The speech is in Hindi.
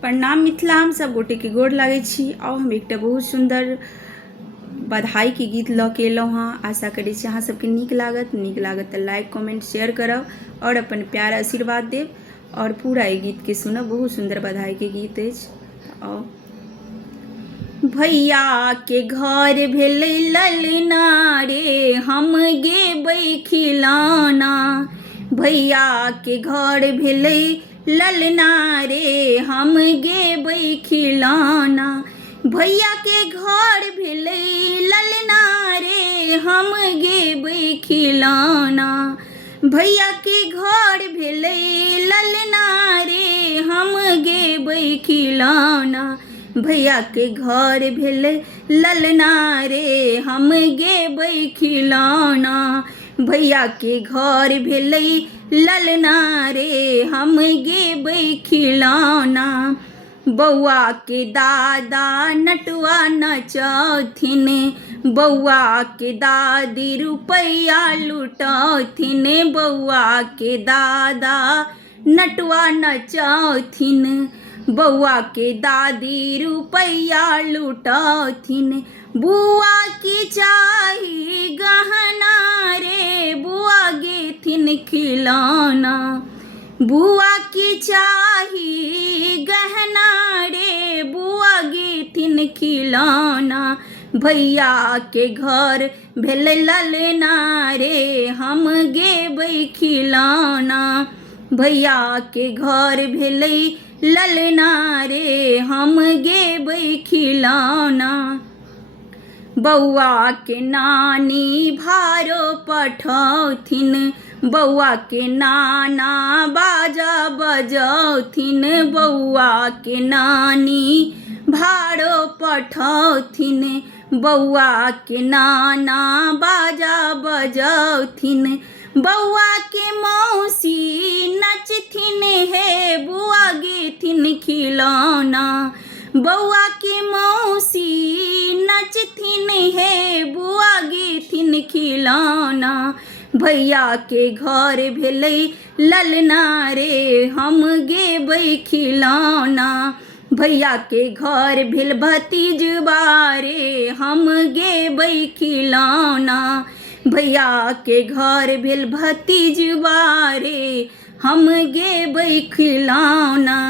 प्रणाम मिथिला, हम सब गोटे के गोर लागै छी। और हम एक बहुत सुंदर बधाई के गीत ल के एलहुँ हाँ। आशा करै छी अहाँ सबके नीक लागत तो लाइक कमेंट शेयर करब और अपन प्यार आशीर्वाद देव और पूरा ये गीत के सुनब। बहुत सुंदर बधाई के गीत अछि। और भैया के घर भेलै ललना रे, हम गेबै खिलौना। भैया के घर भेलै ललना रे, हम गेबै खिलौना। भैया के घर भेलै ललना रे, हम गेबै खिलौना। भैया के घर भेलै ललना रे, हम गेबै खिलौना। भैया के घर भेलै ललना रे, हम गेबै खिलौना। भैया के घर भेलै ललना रे, हम गेबै खिलौना। बौआ के दादा नटुआ नचथिन, बौआ के दादी रुपैया लुटथिन। बौआ के दादा नटुआ नचथिन, बौआ के दादी रुपैया लुटथिन। बुआ की चाही गहना रे, बुआ गेथिन खिलौना। बुआ की चाही गहना रे, बुआ गेथिन खिलौना। भैया के घर भेलै ललना रे, हम गेबै खिलौना। भैया के घर भेलै ललना रे, हम गेबै खिलौना। बौआ के नानी भारो पठौथिन, बौआ के नाना बाजा बजौथिन। बौआ के नानी भारो पठौथिन, बौआ के नाना बाजा बजौथिन। बौआ के मौसी नचथिन हे, बुआ गेथिन खिलौना। बौआ के मौसी नचथिन हे, बुआ गेथिन खिलौना। भैया के घर भेलै ललना रे, हम गेबै खिलौना। भैया के घर भेल भतीजबा रे, हम गेबै खिलौना। भैया के घर भेल भतीजबा रे, हम गेबै खिलौना।